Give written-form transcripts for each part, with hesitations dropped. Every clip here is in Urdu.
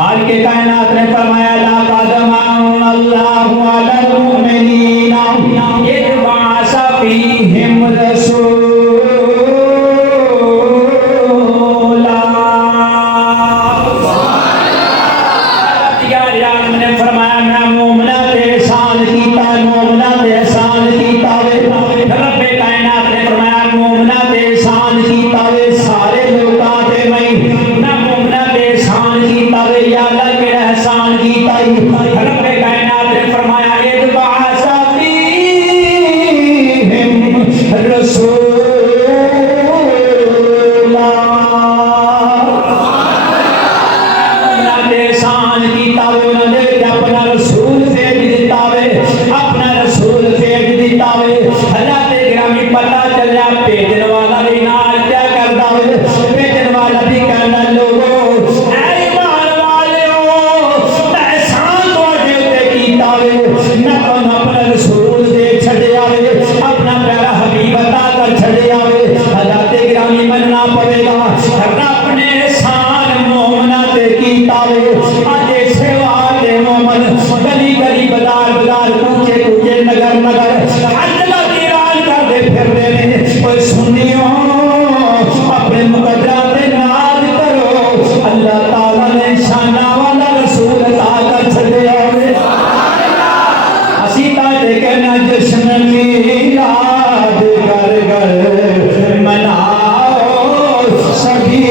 خالق کائنات نے فرمایا لقد من اللہ علی المؤمنین اذ بعث فیہم رسولا. نے فرمایا میں مومنہ تے احسان کیتا, مومنہ تے احسان کیتا وے. رب کائنات نے فرمایا مومنہ تے احسان کیتا وے سارے لوکاں تے میں مومنہ تے احسان کیتا وے. یا اللہ کیڑا احسان کیتا ہے؟ رب کائنات نے فرمایا اذ بعث فیہم رسولا. احسان کیتا وے انہوں نے اپنا رسول بھیج دیتا وے, اپنا رسول بھیج دیتا وے. حضرت گرامی پتہ چلیا بھیجن والا بھی نال کیا کردا وے, بھیجن والا بھی کہنا لوگو اے ایمان والےو میں احسان تواڈے تے کیتا وے, نہ تم اپنا رسول دے چھڈیا وے, اپنا پیارا حبیب عطا کر چھڈیا وے. حضرت گرامی مننا پڑے گا رب نے احسان مومنہ تے کیتا وے. گلی گلی بازار بازار کوچے کوچے نگر نگر ہر جگہ اعلان کرتے پھرتے ہیں اوے سنیو اپنے مقدرات ناز کرو, اللہ تعالیٰ نے شانہ والا رسول عطا کر چھڈیا ہوئے. اسی تاتے کہنا جشن میلاد کر کر مناؤ سبھی,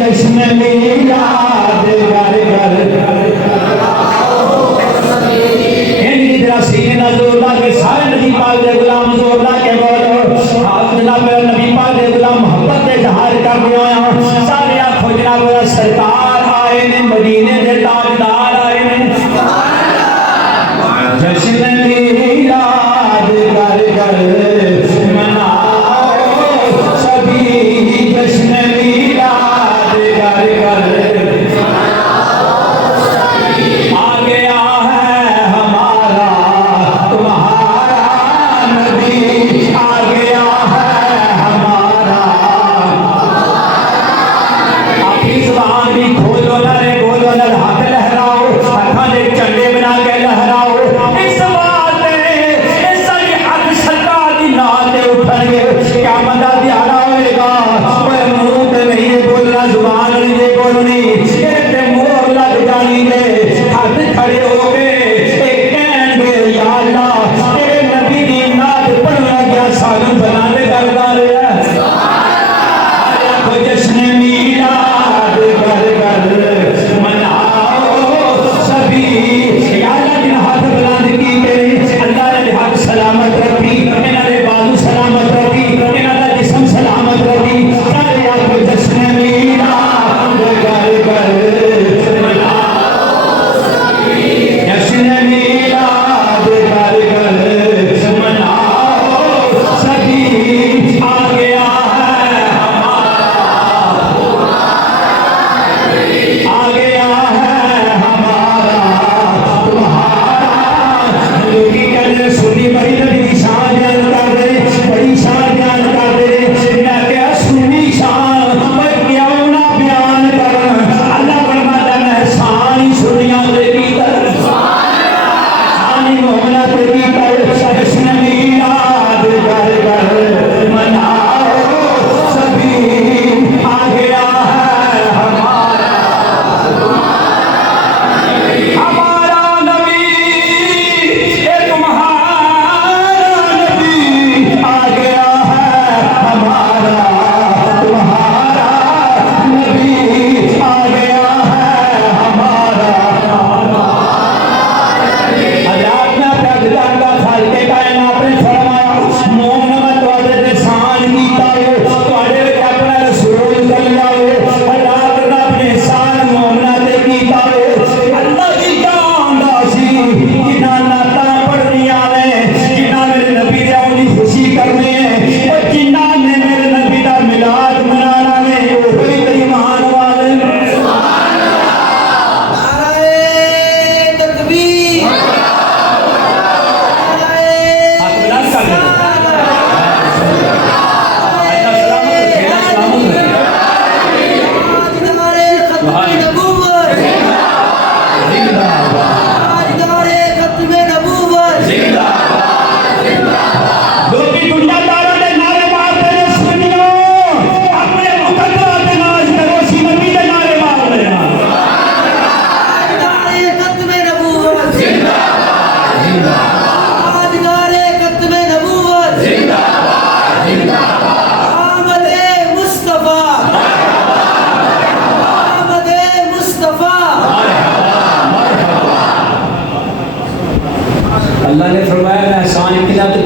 جشن میلاد کر کر سینے زور لا کے سارے نبی پاک دے غلام زور لا کے بولو آپ جناب نبی پاک دے غلام محبت دے اظہار کر دیا ہوں. سارے آنکھوں جناب سرکار آئے نے, مدینے دے تاجدار آئے نے. جشن میلاد کر کر مناؤ سبھی, جشن میلاد کر کر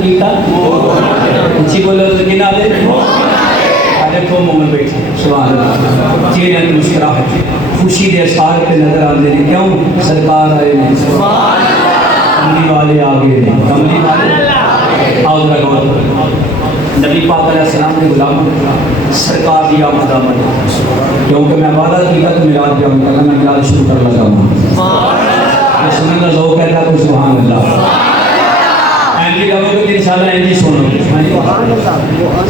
کیتا اچھی بولو تو کنا دے دیکھو مومن بیٹھے سبحان اللہ چہرے کی مسکراہٹ خوشی کے اثار پہ نظر آتے ہیں کیوں سرکار آئے ہیں کملی والے آگے ہیں کملی والے آؤ ذرا غور کرو نبی پاک علیہ السلام کے غلام سرکار دی آمد آمد کیونکہ میں وعدہ کیا کہ میراد بیان کرنا میں میراد شروع کر لگا ہوں سننے کا ذوق ہے تو سبحان اللہ اینجی کہو کہ انشاءاللہ اینجی سنو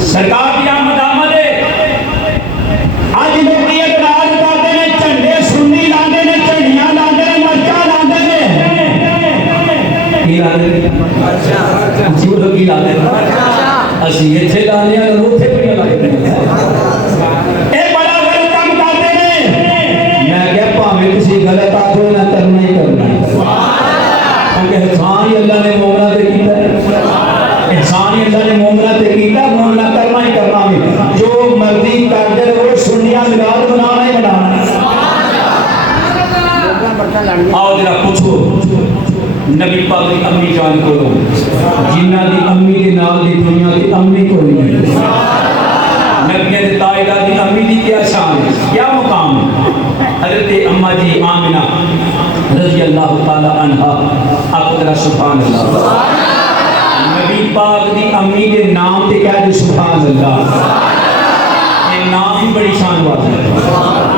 سرکار دی آمد آمد ہے آج لوگ یہ اعتراض کرتے ہیں جھنڈے سنی لاندے نے جھنڈیاں لاندے نے مرچا لاندے نے کی لاندے نے جی وہ لوگ کی لاندے نے اسی ایتھے لانے اور اوتھے بھی لاندے نے اے بڑا غلط کام کرتے ہیں میں کہ بھاویں کسی غلط آخو نہ کرنا ہی کرنا کیونکہ احسان ہی اللہ نے مومنہ تے کیتا ہے احسان ہی اللہ نے مومنہ تے کیتا ہے مومنہ کرنا ہی کرنا ہے جو مرضی کر دے وہ سنیا میلاد بنانا ہی بنانا آؤ ذرا پوچھو نبی پاک کی امی جان کو جنہ دی امی کے نال دی دنیا کی امی کوئی نہیں نبی دی طاہرہ دی امی دی کیا شان ہے کیا مقام ہے حضرت اماں جی آمنہ رضی اللہ تعالی عنہ آپ ذرا سبحان اللہ نبی پاک دی امی کے نام تے کہہ دے سبحان اللہ یہ نام ہی بڑی شان والا ہے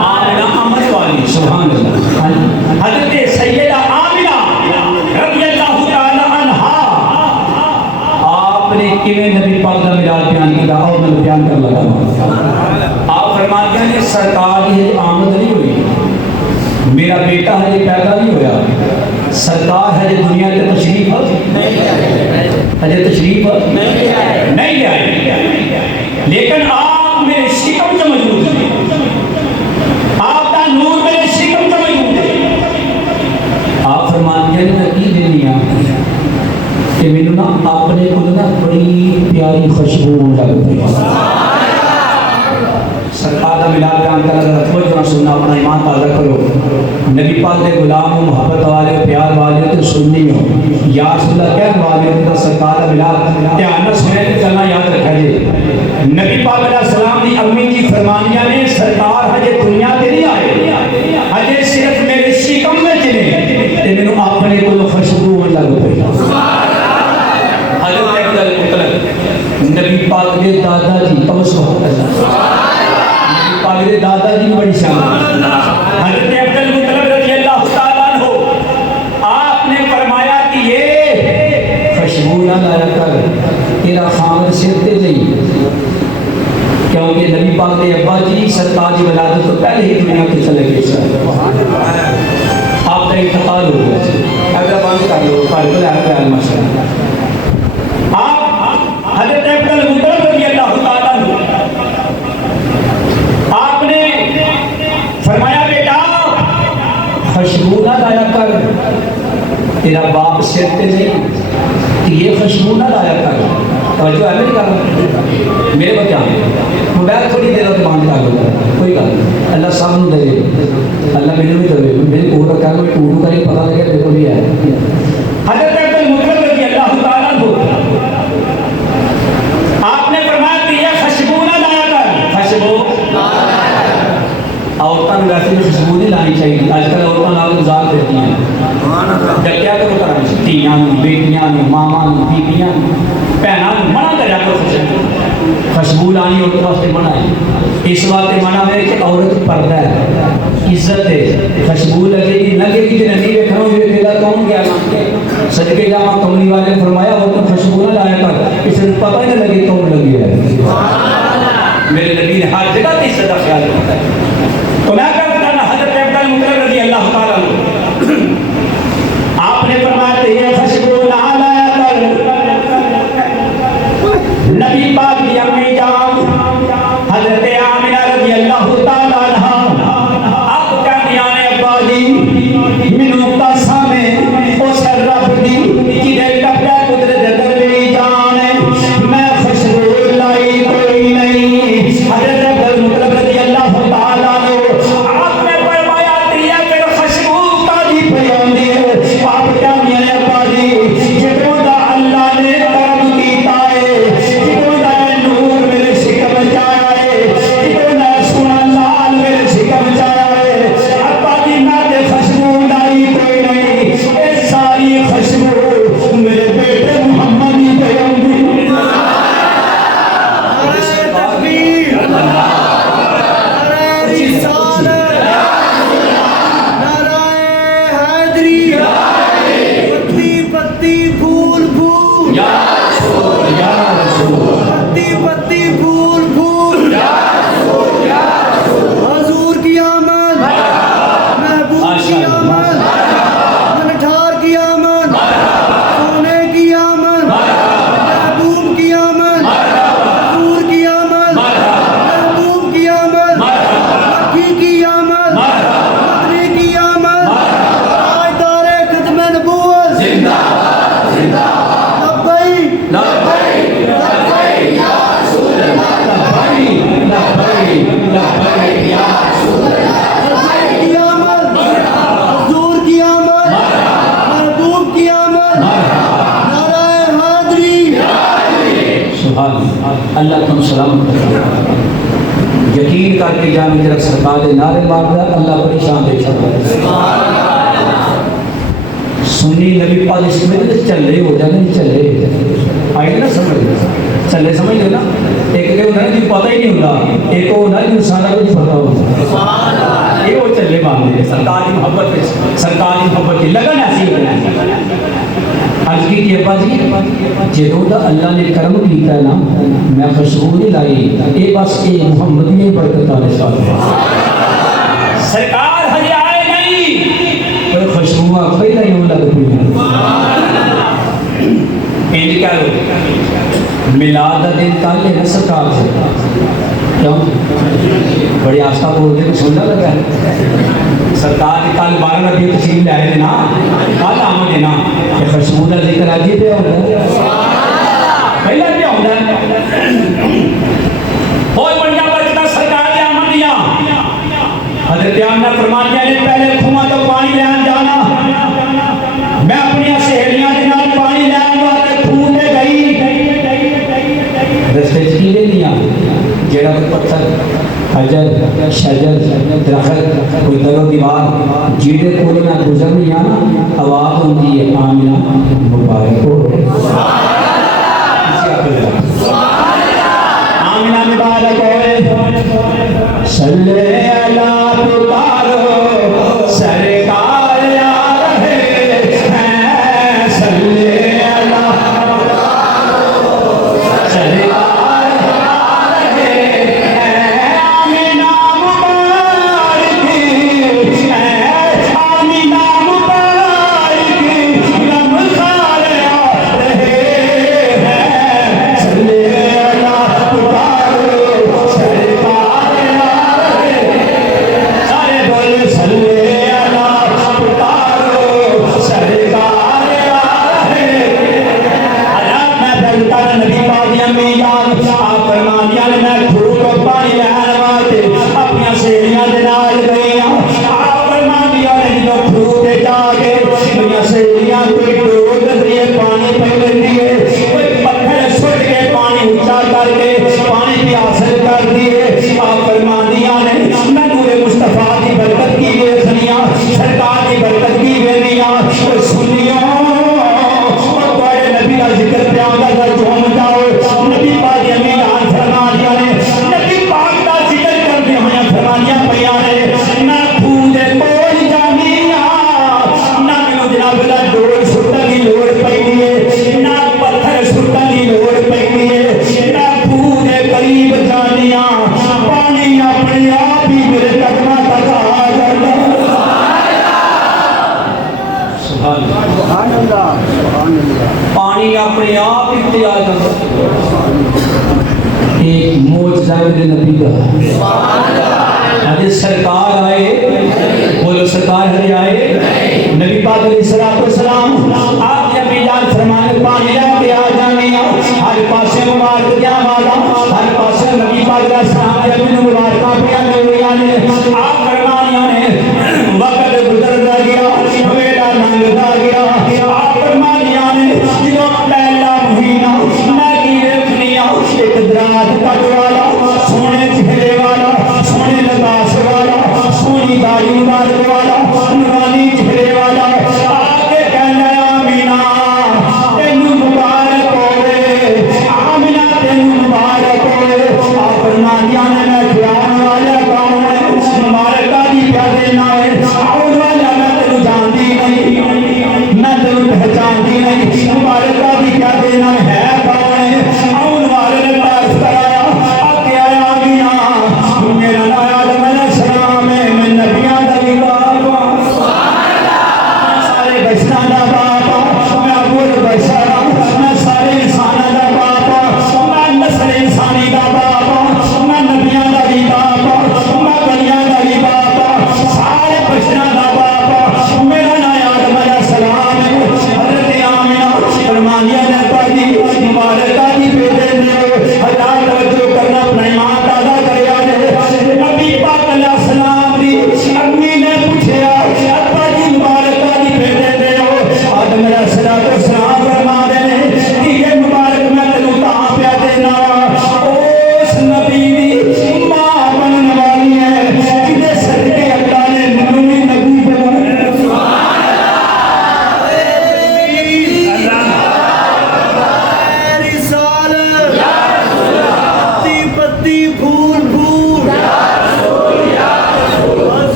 آمنہ امر والی سبحان اللہ حضرت سیدہ آمنہ رضی اللہ تعالی عنہ آپ نے کیویں نبی پاک دا میلاد بیان کیا اور میں بیان کر لگا آپ فرماتے ہیں کہ سرکار کی آمد نہیں ہوئی میرا بیٹا ہے پیدا نہیں ہویا سرکار ہے دنیا کے تشریف ہے تشریف نہیں لے آئے لیکن آپ میرے شکم سے موجود ہیں آپ کا نور میرے شکم سے موجود ہے آپ فرماتے ہیں کی دینی ہے کہ میں نے اپنے کو نا بڑی پیاری خوشبو لگتی ہے سرکار کا میلاد بیان کر رہا ہے توجہ سننا اپنا ایمان تازہ کرو نبی پاک کے غلام ہو محبت والے پیار والے تو سننی ہو یا رسول اللہ کہنے والے تو سرکار کا میلاد دھیان نہ سنے تو چلنا یاد رکھا جی نبی پاک علیہ السلام کی امی کی فرمانیاں نے سرکار ہجے دنیا کے نہیں آئے ہجے صرف میرے شکم میں چلے تے مینوں اپنے کو خوشبو لگ پئی حضرت ابن مطلب نبی پاک کے دادا جی توسط پاک دادا جی بڑی شان حضرت عبد المطلب رضی اللہ تعالیٰ عنہ آپ نے فرمایا کہ یہ خوشبو نہ لایا کر تیرا خامد سر تے نہیں کیونکہ نبی پاک کے ابا جی سرکار کی ولادت تو پہلے ہی دنیا کے چلے گئے آپ کا انتقال ہو گیا اگر بند کر لو پڑھ لو آپ کا ماشاءاللہ آپ حضرت عبد المطلب رضی اللہ تعالیٰ عنہ آپ نے فرمایا بیٹا خوشبو نہ لایا کر تیرا باپ سر تے نہیں کہ یہ خوشبو نہ لایا کر توجہ ہے میری گل میرے بچہ موبائل تھوڑی دیر تو بند کر لو کوئی گل اللہ سب نو دے اللہ میرے بھی دے میرے پورا کر لو ٹوٹو کا ہی پتہ لگے دیکھو بھی ہے حضرت عبد المطلب رضی اللہ تعالیٰ عنہ آپ نے فرمایا کہ یہ خوشبو نہ لایا کر خوشبو عورتوں ویسے بھی خوشبو نہیں لانی چاہیے آج کل عورتوں نال مذاق کرتی ہیں جب کیا کرو کرا دھیاں بیٹیاں ماما بیبیاں بہناں منع کریا کرو خوشبو لانی عورت واسطے منع ہے اس واسطے منع ہے کہ عورت پردہ ہے عزت ہے خوشبو لگے گی لگے گی جنہیں نہیں ویکھنا ہوئے تیرا کون گیا صدقے جامع کملی والے نے فرمایا عورت خوشبو نہ لایا کر اس نے پتہ ہی نہ لگے کون لگی ہے میرے نبی نے ہر جگہ کی عزت کا خیال رکھا ہے تو میں کہتا ہوں حضرت عبد المطلب رضی اللہ تعالیٰ عنہ آپ نے فرمایا کہ یہ خوشبو نہ لایا کر نبی پاک کی امی جان حضرت آمنہ رضی اللہ تعالیٰ عنہ آپ کہنے آنے ابا جی منو قسم اس رب دی کہ دے کپڑا قدرت در میری جان میں خوشبو لائی کوئی نہیں حضرت عبد المطلب رضی اللہ تعالیٰ عنہ اللہ تم سلامت رکھے. یقین کر کے جانے جب سرکار دے نعرے مار دا اللہ بڑی شان دے چھڑا. سنی نبی پاک اس میں چلے ہو جانے چلے آئے نا سمجھ چلے سمجھ لو نا. ایک کہ ہوتا ہے جو پتہ ہی نہیں ہوتا, ایک ہوتا ہے جو سارا کچھ پتہ ہوتا. یہ وہ چلے باندھے سرکار کی محبت پہ, سرکار کی محبت کی لگن ایسی ہو جائے. آج کی ابا جی جدوں دا اللہ نے کرم کیتا ہے نا, میں خوشبو نہیں لائی, یہ بس یہ محمد نے برکت والے ساتھ سرکار ہجے آئے نہیں پر خوشبو پہلا ہی وہ لگ پئی. انج کیا لو میلاد دا دن کل ہے نا سرکار سے کیوں بڑی آستہ بولتے ہیں سننا لگا ہے سرکار کے کل 12 ربیع تشریف لے آئے نا, کل آمد ہے نا کہ خوشبو کا ذکر آج ہی پہ ہوتا ہے پہلا پہ ہوتا ہے. بہت بڑھیا برکتاں سرکار کی آمد دیا. حضرت آمنہ فرماتی ہیں پہلے کنواں تو پانی لین جانا, میں اپنی سہیلیاں کے نال پانی لین واسطے کنویں تے گئی. رستے چ کیویں دیا جڑا پتھر حجر شجر درخت کوئی در و دیوار جیڑے کول میں گزر نہیں آنا آواز ہوتی ہے آمنہ مبارک ہو آمنہ مبارک ہو صلی اللہ پکارو سرکار آ رہے ہیں صلی اللہ پکارو سرکار پانی اپنے آپ ہی تیار کرتا ایک معجزہ میرے نبی کا. حضرت سرکار آئے, بولو سرکار ہر آئے, نبی پاک علیہ السلام آپ جب جان فرمانے پانی لے کے آ جانے, ہر پاسے مبارک کیا والا, ہر پاسے نبی پاک علیہ السلام جب مبارکاں پہ لے آنے, آپ فرمانے نے وقت گزر گیا ویلا لنگتا گیا. آپ فرمانے نے جو پہلا مہینہ میں کی دیکھنیا ایک درات کٹ والا سونے چہرے والا سونے لباس والا سونی داڑھی مبارک والا نورانی چہرے والا آگے کہنا آمینہ تینوں مبارک ہوئے, آمینہ تینوں مبارک ہوئے. آپ فرمانے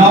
9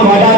ਤੁਹਾਡਾ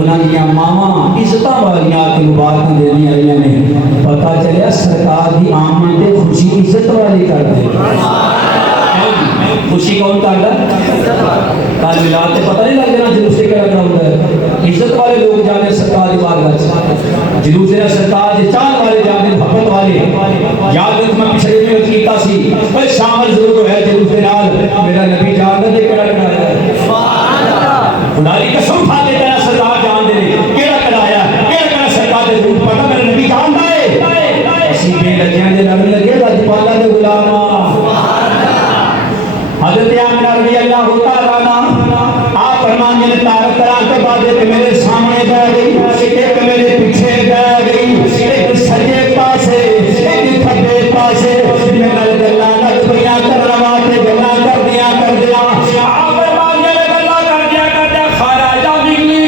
انہاں دیاں ماواں عزتاں والیاں تے مبارکاں دینیاں رہیاں نے پتہ چلیا سرکار دی آمد تے خوشی عزت والی کر دے خوشی کون کردا کل ملاد تے پتہ نہیں لگ جانا جلوس تے کیڑا ہوتا ہے عزت والے لوگ جانے سرکار دی بارگاہ جلوس ہے سرکار دے چاہت والے جانے محبت والے یاد رکھ میں پچھلے میں عرض کیتا سی اوے شامل ضرور ہے جلوس دے نال میرا نبی جاندا تے کیڑا ہے خدا دی قسم کھا کے تیرا سرکار جان دے کیڑا کرایا کیڑا سرکار دے روپ پڑھا میرا نبی جاندا ہے اسی بے لجیاں دے لڑن لگے رج پالا دے غلام حضرت آمنہ رضی اللہ تعالیٰ عنہ آپ فرمانے نے طارق کران کے بعد ایک میرے سامنے جا گئی ایک میرے پیچھے جا گئی ایک سجے پاسے ایک کھبے پاسے میں گلہ لگ گیا کر روا تے گلہ کر دیا آپ فرمانے نے گلہ کر دیا خراجہ نکلی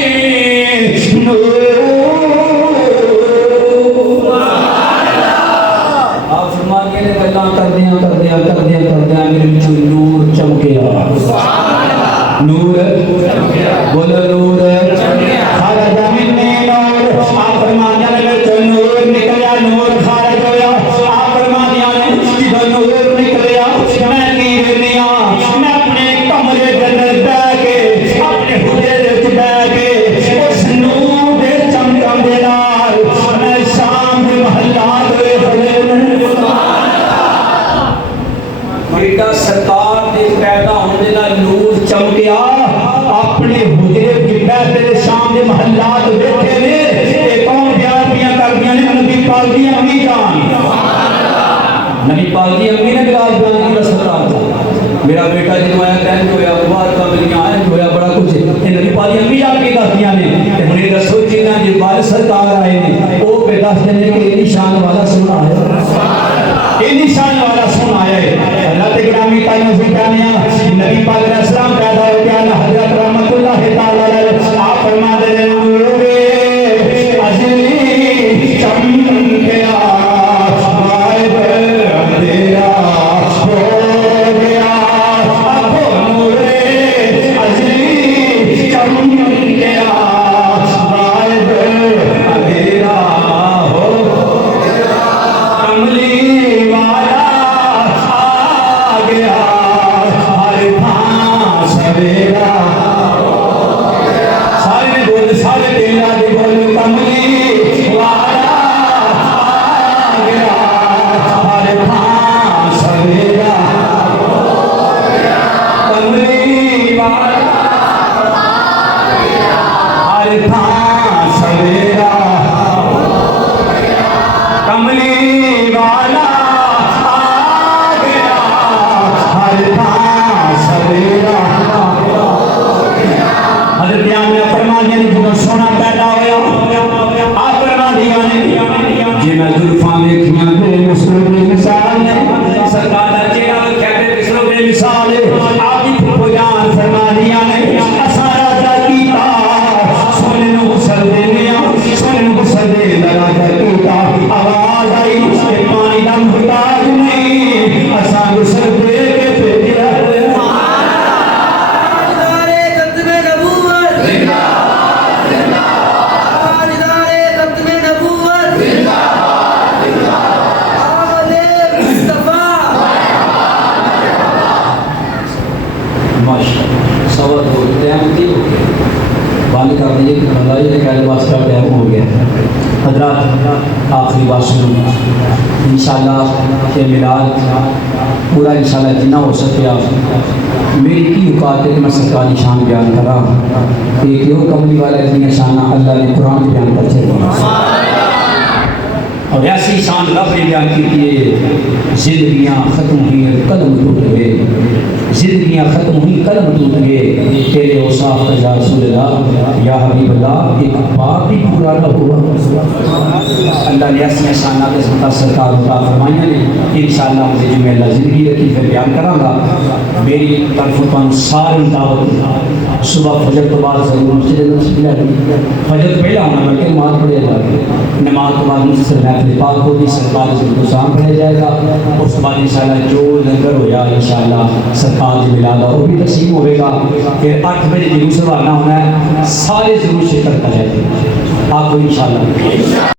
آپ فرمانے نے گلہ کر دیا میرے بچوں نور چمکیا نور بولو نور خارج منی نور آپ فرمانے لگے تو نور نکلیا نور خارج ہویا آپ فرمانے جب نور نکلیا میں نیرنیا میں اپنے کمرے کے اندر بیٹھ کے اپنے حجرے وچ بیٹھ کے اس نور دے چمکن دے نال میں شام دے محلات ہوئے بیٹا سرکار دے پیدا ہونے دا نور چمکیا اپنے حجرے کی بیٹھے شام دے محلات بیٹھے نے اے کون بیان پیاں کر دیا نے نبی پاک دی امی جان نبی پاک دی امی نے بلال بیان کی سرکار میرا بیٹا جنو آیا کہن جو ہے مبارکہ ملیاں آئے جو ہے بڑا کچھ اے نبی پاک دی امی جان کی دس دیا نے انہیں دسو جنہ جی بار سرکار آئے نے او پہ دس دینے کہ نشان والا سنا ہے یہ نشان والا سن آیا ہے اللہ تکرامی تائیوں سے کہنے نبی پاک علیہ السلام پیدا ہو گیا حضرت رحمت اللہ تعالیٰ علیہ آپ فرما دے نور ازلی چمکیا غائب اندھیرا ہو گیا اب نور ازلی چمکیا غائب اندھیرا ہو گیا کملی والا آ گیا ہر تھاں سویرا سارے نے بول سارے تیرا دے بول کملی والا آ گیا ہر تھاں سویرا کملی والا ہر تھاں سویرا کملی والا آ گیا ہر تھاں سویرا حضرت آمنہ فرما دیا نے جو سونا پیدا ہویا آپ فرما دیا نے جی میں ظلفاں دیکھیاں بے مصر بے مثال نے سرکار دا چہرہ رکھیا بے مصر بے مثال ہے آپ کی پھپھو جان فرما دیا نے اساں راجہ کیتا سونے نو غسل دینیا سونے نو غسل دے راجہ کیتا آواز آئی کہ پانی دا محتاج نہیں اساں غسل دے کے بھیجیا بند کر دیجیے کہ خدائی نے کہہ لباس کا ٹائم ہو گیا حضرات آخری بات سنوں انشاءاللہ کہ میلاد پورا انشاءاللہ جتنا ہو سکے آپ میری کی اوقات ہے کہ میں سرکاری شان بیان کر رہا ہوں ایک یہ کملی والا اتنی شانہ اللہ نے قرآن بیان کر چاہیے اور ایسی شان رب نے بیان کی کہ زندگیاں ختم ہوئی قدم ٹوٹ گئے زندگیاں ختم ہوئی قدم ٹوٹ گئے تیرے اوصاف کا یا رسول اللہ یا حبیب اللہ ایک بات بھی پورا نہ ہوا اللہ نے ایسی شانات سرکار عطا فرمائیاں نے انشاءاللہ مجھے جو میں اللہ زندگی رکھی پھر بیان کراں گا میری طرف ساری دعوت صبح فجر تو بعد ضرور مسجد فجر پہلا ہونا بلکہ نماز پڑھے جا کے نماز کے بعد مختصر محفل پاک ہوگی سرکار السلام پڑھا جائے گا اس کے بعد انشاءاللہ جو لنگر ہو جائے انشاءاللہ سرکار کی ملاد وہ بھی تقسیم ہوئے گا پھر 8 بجے جلوس روانہ ہونا ہے سارے ضرور شرکت کریں آپ کو انشاءاللہ